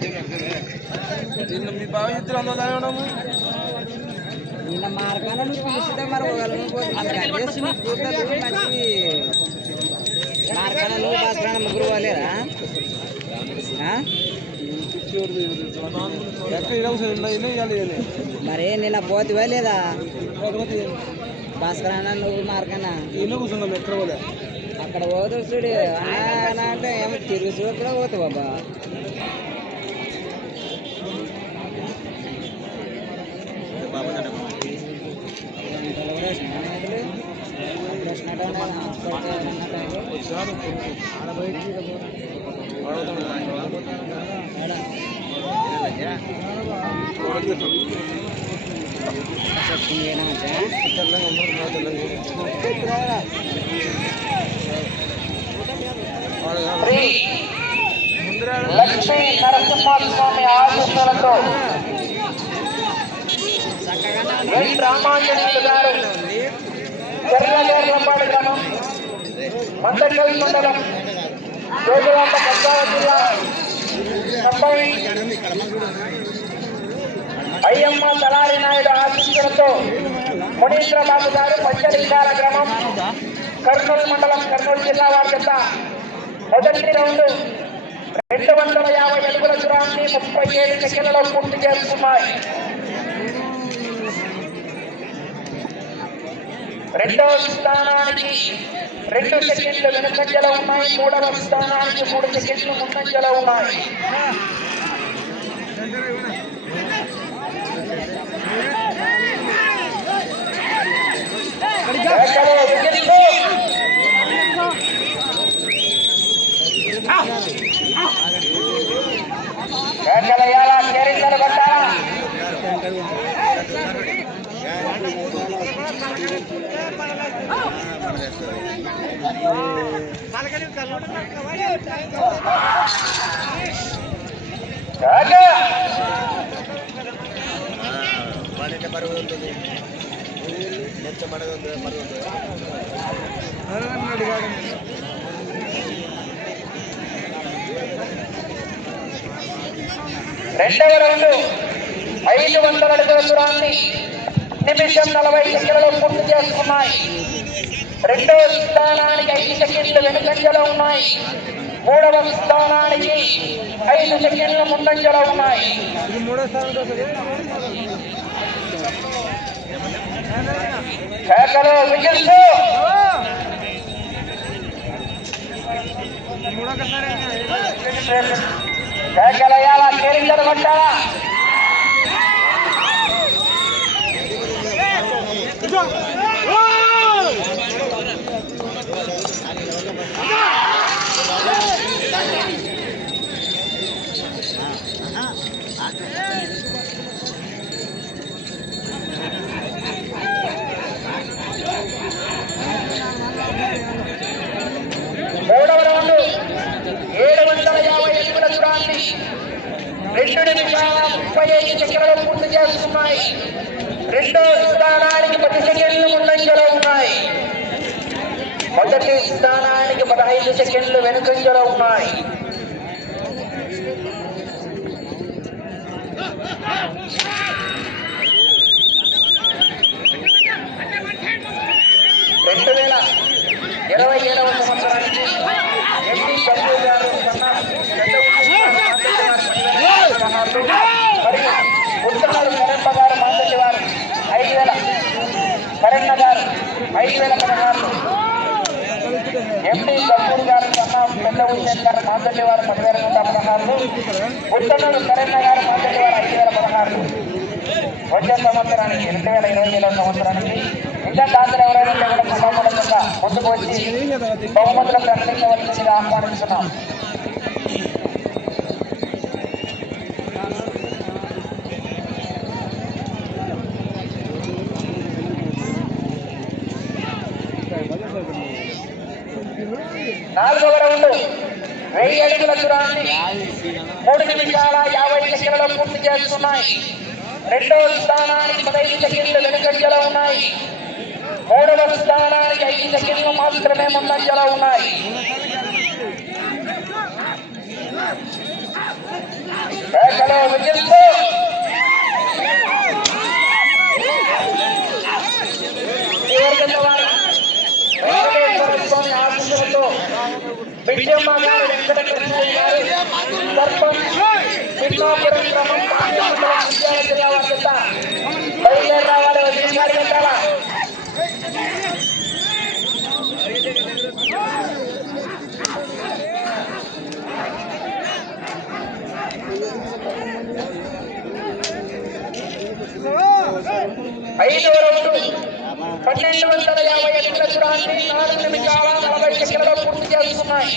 నిన్న మీ ఇద్దరు తాగడము నిన్న మార్గాన నువ్వు పిలిస్తే మరి మంచి మార్గాన నువ్వు ముగ్గురు పోలేరా మరి నిన్న పోతివా లేదా భాస్కరణ నువ్వు మార్గాన ఈయన కూర్చున్నాం ఎక్కడ పోలే అక్కడ పోతావు చూడు అంటే ఏమో తిరుగు చూడు కూడా పోతావు బాబా లక్ష్మీ నరసింహస్వామి ఆశీస్సులతో ఎన్ రామాంజనేయులు గారు చెర్లలేర్లపాడు గ్రామం మందకల్ మండలం జోగులాంబ గద్వాల జిల్లా తొంభై అయ్యమ్మ తలారి నాయుడు ఆశీస్సులతో మునీంద్రబాబు గారు పంచలింగాల గ్రామం కర్నూలు మండలం కర్నూలు జిల్లా వారి చెత్త మొదటి రౌండ్ రెండు వందల యాభై అడుగుల దూరాన్ని ముప్పై ఏడు సెకండ్లలో పూర్తి చేస్తున్నాయి రెండవ స్థానానికి రెండు సెకండ్లు వెనుకంజలో ఉన్నాయి మూడవ స్థానానికి మూడు సెకండ్లు ముందంజలో ఉన్నాయి ఎక్కడో ఎక్కడ? రెండవ రౌండ్ ఐదు వందల అడుగుల దూరాన్ని నిమిషం నలభై సెకండ్లలో పూర్తి చేసుకున్నాయి రెండవ స్థానానికి ఐదు సెకండ్లు వెనుకంజలో ఉన్నాయి మూడవ స్థానానికి ఐదు సెకండ్లు ముందంజలో ఉన్నాయి కేకలు విజిల్స్ మూడోసారి కేకలయ్యాలా కేరింతలు కొట్టాలా మూడవ రౌండ్ ఏడు వందల యాభై అడుగుల దూరాన్ని రెండు నిమిషాల ముప్పై ఐదు సెకండ్లు పూర్తి చేస్తున్నాయి రెండో స్థానానికి పది సెకండ్లు ముందంజలో ఉన్నాయి మొదటి స్థానానికి పదహైదు సెకండ్లు వెనుకంజలో ఉన్నాయి రెండు వేల ఇరవై ఏడవ సంవత్సరానికి ఎంపీ చంద్రు గారు కన్నా పెద్ద మరియు ఉత్తరాలు కరెంప గారు మాందటి వారు ఐదు వేల కరెంణ గారు ఐదు వేల పదహారు. ఎంపీ కపూర్ గారు కన్నా పెద్ద హుసేన్ గారు మాందటి వారు పదివేల నూట పదహారు. ఉత్తనూరు కరెంణ గారు మాందటి వారు ఐదు వేల పదహారు. వచ్చే సంవత్సరానికి రెండు వేల ఇరవై ఏడవ సంవత్సరానికి ఇంకా దాతలు ఎవరైనా కూడా ముందుకు వచ్చి బహుమతులు ప్రకటించవలసిందిగా ఆహ్వానిస్తున్నాం నాలుగవ రౌండ్ వెయ్యి అడుగుల దూరాన్ని మూడు నిమిషాల యాభై సెకండ్లలో పూర్తి చేస్తున్నాయి. రెండవ స్థానానికి పదహైదు సెకండ్లు వెనుకంజలో ఉన్నాయి. మూడవ స్థానానికి ఐదు సెకండ్లు మాత్రమే ముందంజలో ఉన్నాయి. వేగలో విజయంతో చివరి వారు వెంకటేశ్వర స్వామి ఆశీస్సులతో విజయమ్మ గారు వెంకటకృష్ణయ్య గారు సర్పంచ్ పిన్నాపురం క్రమం పాండ్యమండలం విద్యాలయ జిల్లా వద్ద బయలుదేరి రావాలి వచ్చిన పన్నెండు వందల యాభై ఎనిమిది దూరాన్ని నాలుగు నిమిషాల నలభై సెకండ్లలో ఉన్నాయి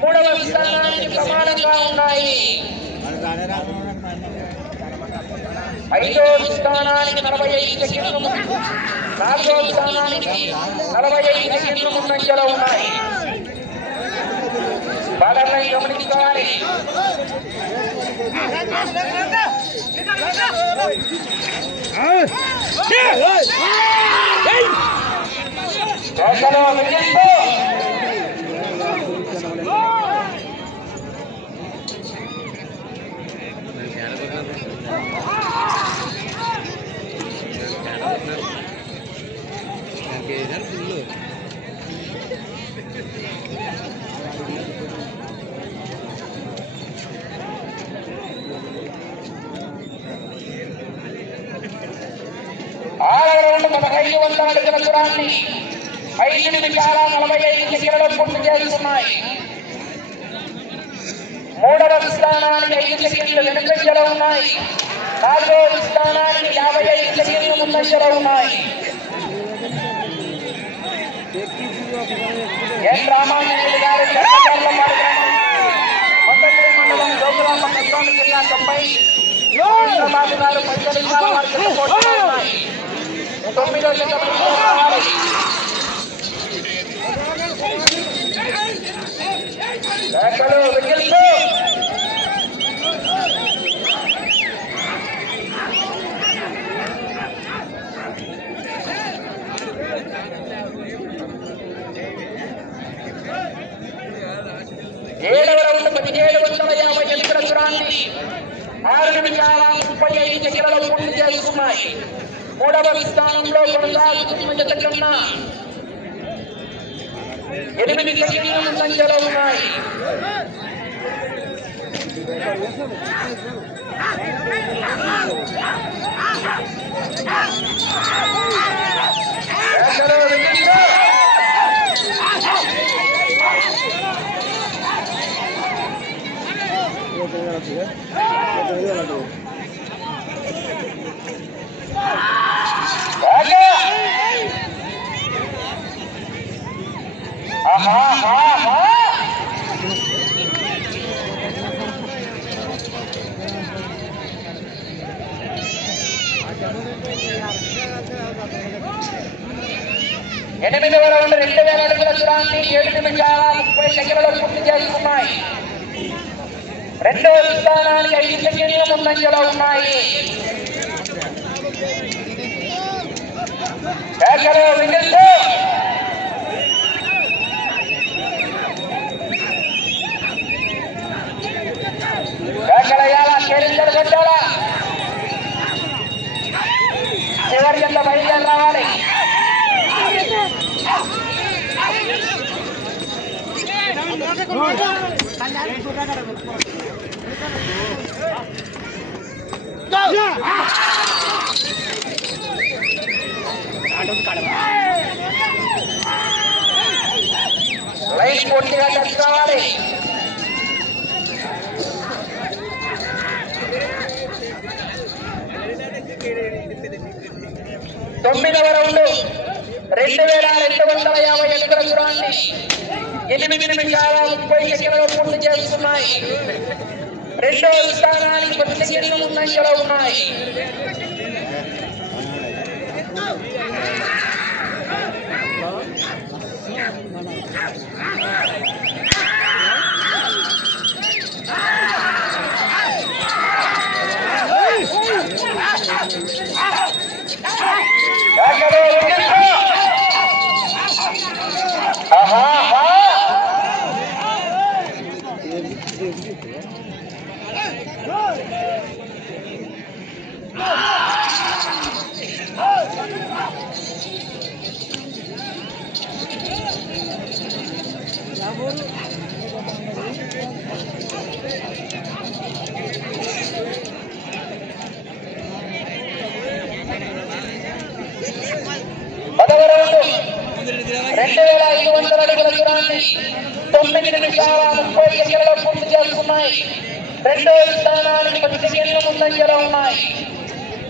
మూడవ స్థానానికి సమానంగా ఉన్నాయి. ఐదో స్థానానికి నలభై ఐదు సెకండ్లు నాలుగో స్థానానికి నలభై ఐదు సెకండ్లు ముందంజలో ఉన్నాయి? బాగా గమనించుకోవాలి. Yeah విజయంతో ఫుల్ ఆరవ రౌండ్ పదహైదు వందల అడుగుల దూరాన్ని ఐదు నిమిషాల నలభై ఐదు సెకండ్లలో పూర్తి చేస్తున్నాయి మూడవ స్థానానికి ఐదు సెకండ్లు వెనుకంజలో ఉన్నాయి. నాలుగవ స్థానానికి యాభై ఐదు సీట్లు ముందంజలో ఉన్నాయి. ఎన్ రామాంజనేయులు గారు మండలం మండలం జిల్లా తొంభై చంద్రబాబు గారు పద్దెనిమిది తొమ్మిదో రావాలి లేఖలు విజిల్స్ ఏడవ రౌండ్ పదిహేడు వందల యాభై ఎనిమిది దూరాన్ని ఆరు నిమిషాల ముప్పై ఐదు సెకండ్లలో పూర్తి మూడవ స్థానంలో కొనసాగుతున్న జత కన్నా ఎనిమిది సెకండ్ల ఉన్నాయి ఎనిమిదవ రౌండ్ రెండు వేల అడుగుల దూరాన్ని ఏడు నిమిషాల ముప్పై సెకండ్లలో పూర్తి చేస్తున్నాయి రెండవ స్థానానికి ఐదు సెకండ్ల ముందంజలో ఉన్నాయి. కేకలు విజిల్స్ కేకలయ్యాలా కేరింతలు కొట్టాలా చివరి ఎంత బయలుదేరి రావాలి. లైన్ పూర్తిగా తెచ్చుకోవాలి తొమ్మిదవ రౌండ్ రెండు వందల యాభై అడుగుల దూరాన్ని ఎనిమిది నిమిషాల ముప్పై సెకండ్లు పూర్తి చేస్తున్నాయి. రెండో స్థానానికి పది సెకండ్లు ముందంజలో ఉన్నాయి పదవ రౌండ్ రెండు వేల ఐదు వందల అడుగుల దూరాన్ని తొమ్మిది నిమిషాల ముప్పై సెకండ్లు పూర్తి చేస్తున్నాయి రెండో స్థానానికి పది సెకండ్లు ముందంజలో ఉన్నాయి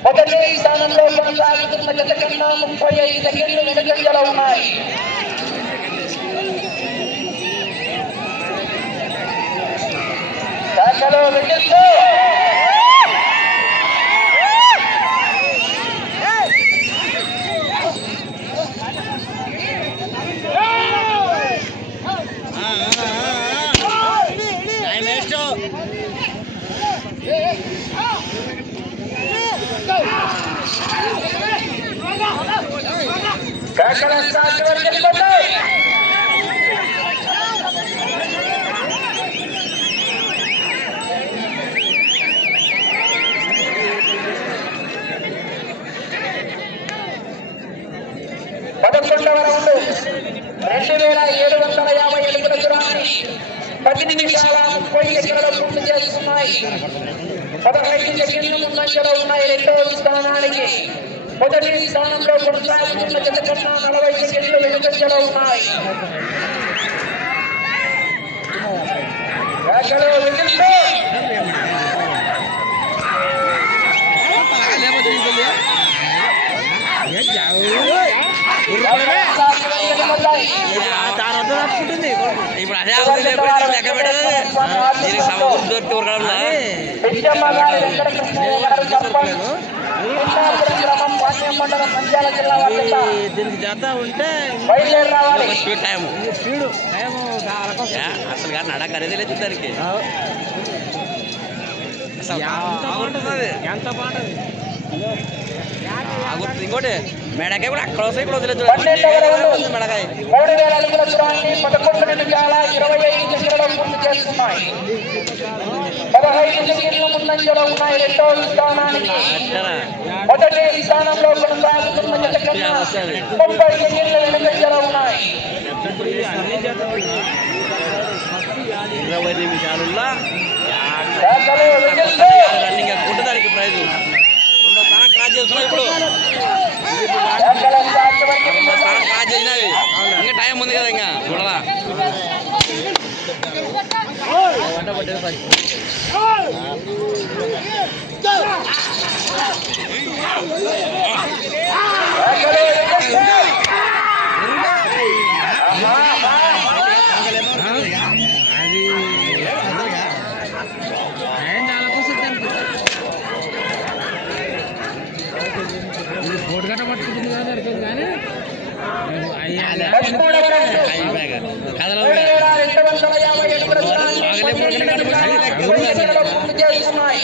మొదటి స్థానంలో కొనసాగుతున్న జత కన్నా ముప్పై ఐదు సెకండ్లు వెనుకంజలో ఉన్నాయి হ্যাঁ খেলো দেখেছ చేస్తున్నాయి పదహైదు సెకండ్లు ముందంజలో ఉన్నాయి రెండవ స్థానానికి మొదటి స్థానంలో కొనసాగుతున్న జత కన్నా నలభై సెకండ్లు వెనుకంజలో ఉన్నాయి శాఖలో వెళ్తూ ఇప్పుడు అదే అవుతుంది ఎప్పుడైతే లెక్క పెట్టదు? దీనికి దొరికి ఉరకడంలా వార్త దీనికి జత ఉంటే స్పీడ్ టైం స్పీడ్ టైం అసలు కానీ నడక అనేది లేదు దానికి అసలు ఎంత బాగుంటుంది? ఎంత బాగుంటుంది? ఇంకోటి మెడకాయ కూడా అక్కడ వస్తాయి ఇక్కడ వదిలేదు మెడకాయ మూడు వేల అడుగుల దూరాన్ని పదకొండు నిమిషాల ఇరవై ఐదు సెకండ్లు పూర్తి చేస్తున్నాయి పదహైదు సెకండ్లు ముందంజలో ఉన్నాయి రెండో స్థానానికి అట్టనా మొదటి స్థానంలో కొనసాగుతున్న జత కన్నా ముప్పై సెకండ్లు వెనుకంజలో ఉన్నాయి ఇరవై నిమిషాలున్నా శాఖలో వెళ్తూ రన్నింగ్ ఎక్కుంటే దానికి ప్రైజ్ రెండో చేస్తున్నావు ఇప్పుడు శాఖల స్టార్ట్ స్థానం క్రాస్ చేసినవి ఇంకా టైం ఉంది కదా ఇంకా చూడరా వంట పట్టేది ఫస్ట్ శాఖలో వెళ్తూ పదమూడవ రౌండ్ కథలో మూడు వేల రెండు వందల యాభై అడుగుల దూరాన్ని పన్నెండు నిమిషాల ఇరవై సెకండ్లు పూర్తి చేస్తున్నాయి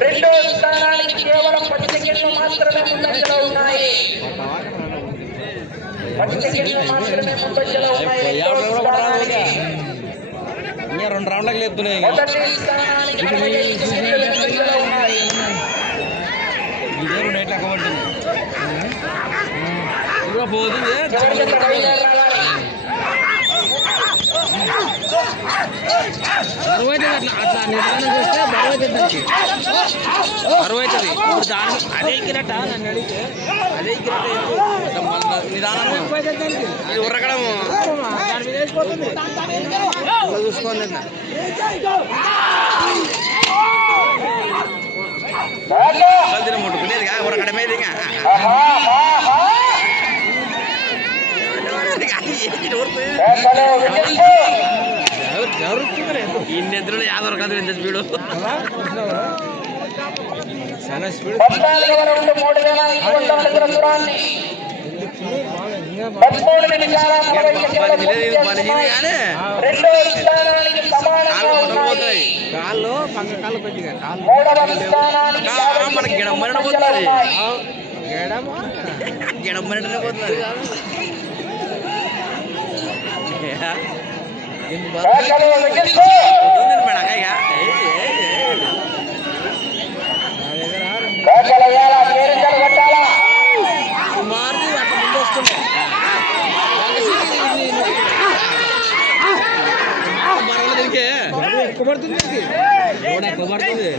రెండో స్థానానికి కేవలం పది సెకండ్లు మాత్రమే ముందంజలో ఉన్నాయి. పది సెకండ్లు మాత్రమే ముందంజలో ఉన్నాయి రెండో రౌండ్లకు లేపుతున్నాయి మొదటి స్థానానికి ముందంజలో ఉన్నాయి. ఇదే రెండు నైట్లు అక్కబట్టింది రావాలి. అరవై అట్లా అట్లా నిదానం చేస్తే బరువు అవుతుంది దానికి బరువు అవుతుంది ఇప్పుడు దాని అదే ఎక్కినట్ట నన్ను అడిగితే అదే ఎక్కినట్ట నిదానం. ఇది ఉరకడము చూసుకోండి తిన ముట్టుకునేది ఉరకడమే ఇది ఇన్నెందులో యాదవ కథలు ఎంత స్పీడు. చాలా స్పీడ్. కాళ్ళు పక్క కాళ్ళు పెట్టిగా కాళ్ళు. యాభై మనకి పోతుంది. గిడమ్మనంటేనే పోతుంది. వేసలో విజయస్తు మేడం ఇక వేసల వేళ పేరింతలు కొట్టాలా సుమారు అట్లా ముందు వస్తుండే మరొక దీనికి ఎక్కువ పడుతుంది ఇది. కూడా ఎక్కువ పడుతుంది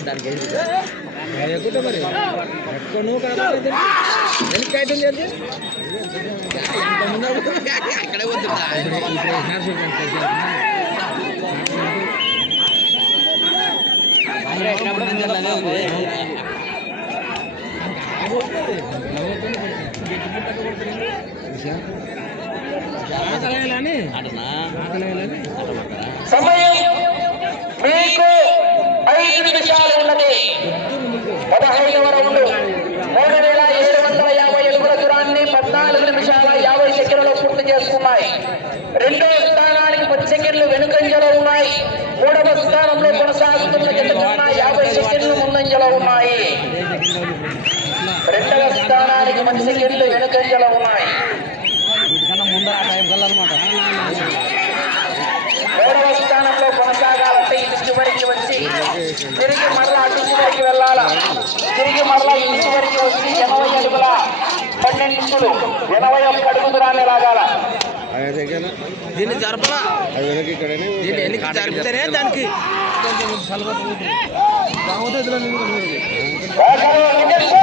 దానికి అది మరి ఎక్కువ నువ్వు అక్కడే వద్దుందా ఆకలేయాలని ఆకలేయాలని మరలా ఇటు చివరికి వచ్చి ఎనభై అడుగుల పన్నెండు ఎనభై ఒక్క అడుగు దూరాన్ని లాగాల అది దగ్గర దీన్ని జరపలా అది వెనక్కి ఇక్కడనే దీన్ని వెనక్కి జరిపితేనే దానికి వేసవి విజయస్సు.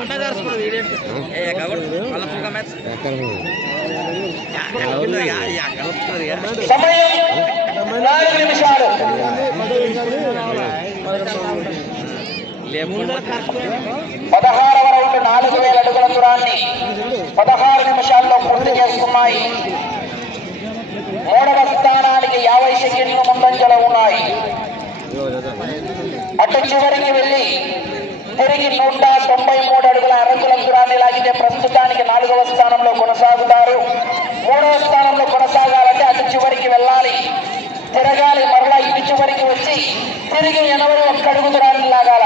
అట్లా జరుపుతుంది వీడేంటి? ఏ, కాబట్టి వాళ్ళ పుక్క మ్యాచ్. ఎక్కడ ఉంది ఇక? ఎక్కడ వస్తుంది ఇక? సమయం నాలుగు నిమిషాలు లేకుండా పదహారవ రౌండ్ నాలుగు వేల అడుగుల దూరాన్ని పదహారు నిమిషాల్లో పూర్తి చేసుకున్నాయి. మూడవ స్థానానికి యాభై సెకండ్లు ముందంజలో ఉన్నాయి. అటు చివరికి వెళ్ళి తిరిగి నూట తొంభై మూడు అడుగుల అరకుల దూరాన్ని లాగితే ప్రస్తుతానికి నాలుగవ స్థానంలో కొనసాగుతారు. మూడవ స్థానంలో కొనసాగాలంటే అటు చివరికి వెళ్ళాలి. తిరగాలి మరలా ఇటు చివరికి వచ్చి తిరిగి ఎనభై ఒక్క అడుగు దూరాన్ని లాగాల.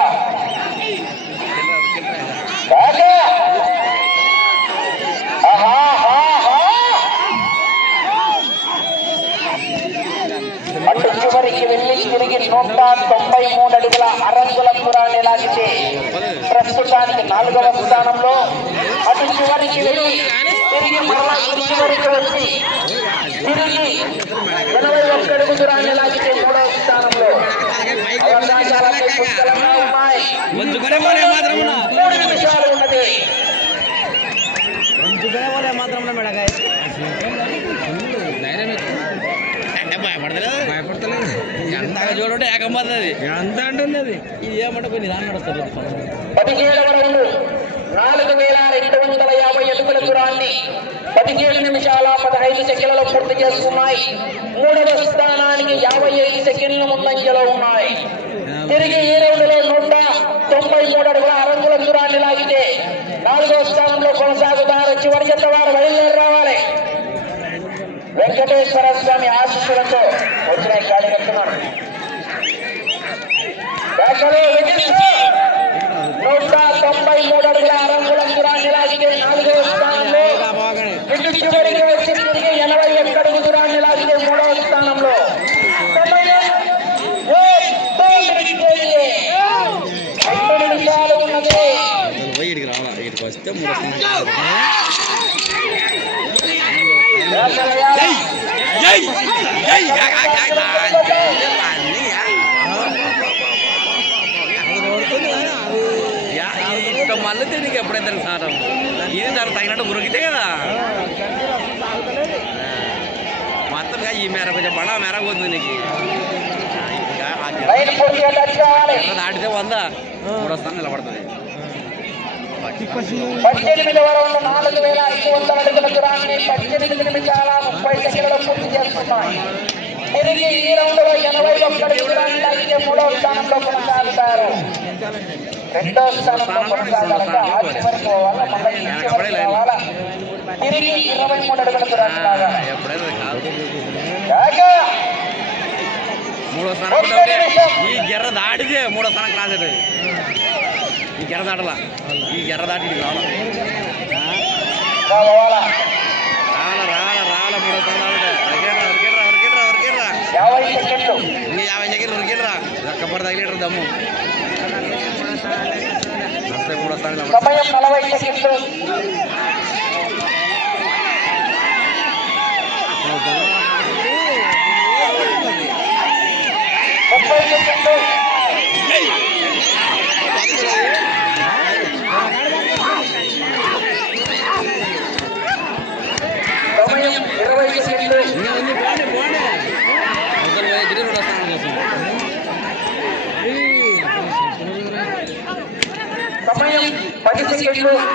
అటు చివరికి వెళ్ళి తిరిగి నూట తొంభై మూడు అడుగుల అరంగుల దూరాన్ని లాగితే ప్రస్తుతానికి నాలుగవ స్థానంలో అటు చివరికి వెళ్ళి తిరిగి మరలా చివరికి వచ్చి తిరిగి ఎనభై ఒక్క అడుగు దూరాన్ని లాగితే మూడవ స్థానంలో మూడు నిమిషాలు ఉన్నది. చూడండి ఏకం పడుతుంది ఎంత అంటుంది అది ఇది ఏమంటే కొన్ని దాన్ని నడుస్తారు నాలుగు వేల రెండు వందల యాభై అడుగుల దూరాన్ని పదిహేడు నిమిషాల పదహైదు సెకండ్లలో పూర్తి చేసుకున్నాయి మూడవ స్థానానికి యాభై ఐదు సెకండ్ల ముందంజలో ఉన్నాయి. తిరిగి ఈ రౌండ్లో నూట తొంభై మూడు అడుగుల అరంగుల దూరాన్ని లాగితే నాలుగవ స్థానంలో కొనసాగుతారు. చివరి జత వారు బయలుదేరి రావాలి. వెంకటేశ్వర స్వామి ఆశీస్సులతో వచ్చిన వేసవి విజయశ్రీ నూట తొంభై మూడు అడుగుల అరంగుల దూరాన్ని లాగితే నాలుగవ స్థానంలో ఇటు చివరికి వచ్చి తిరిగి ఎనభై ఒక్క అడుగు దూరాన్ని లాగితే మూడవ స్థానంలో సమయం ఏ తొమ్మిది రెండు నిమిషాలు ఉన్నది పోయి ఇడికి రావాలా ఇక్కడికి వస్తే మూడు మళ్ళీ తిరిగి ఎప్పుడైతే సారం ఇది దానికి తగినట్టు ఉరికితే కదా. మొత్తంగా ఈ మేర కొంచెం బడా మేర పోతుంది నీకు. దాటితే వంద? మూడో స్థానం నిలబడుతుంది. పద్దెనిమిదవ రౌండ్ నాలుగు వేల ఐదు వందల అడుగుల దూరాన్ని పద్దెనిమిది నిమిషాల ముప్పై సెకండ్లు పూర్తి చేస్తున్నాయి. తిరిగి ఈ రౌండ్లో ఎనభై ఒక్క అడుగుల దూరాన్ని లాగితే మూడవ స్థానంలో కొనసాగుతారు. రెండో స్థానంలో కొనసాగాలంటే ఆది వరకు పోవాలా మళ్ళీ ఇంటి వరకు పోవాలా? తిరిగి ఇరవై మూడు అడుగుల దూరాన్ని లాగాలి! మూడో స్థానం. ఈ గెర్ర దాటితే మూడో స్థానం క్రాస్ అవుతుంది ఈ గెర్ర దాటలా. ఈ గెర్ర దాటి రావాలా? రావాలా రావాలా రావాలా మూడో స్థానం యాభై సెకండ్లు. యాభై సెకండ్లు తగిలేట్రా దమ్ము. సమయం నలభై సెకండ్లు ముప్పై సెకండ్లు సమయం ఇరవై సెకండ్లు ఇంకా ఉంది పోండి పోండి అవతల పోయి తిరిగి రెండో స్థానం వస్తుంది సమయం పది సెకండ్లు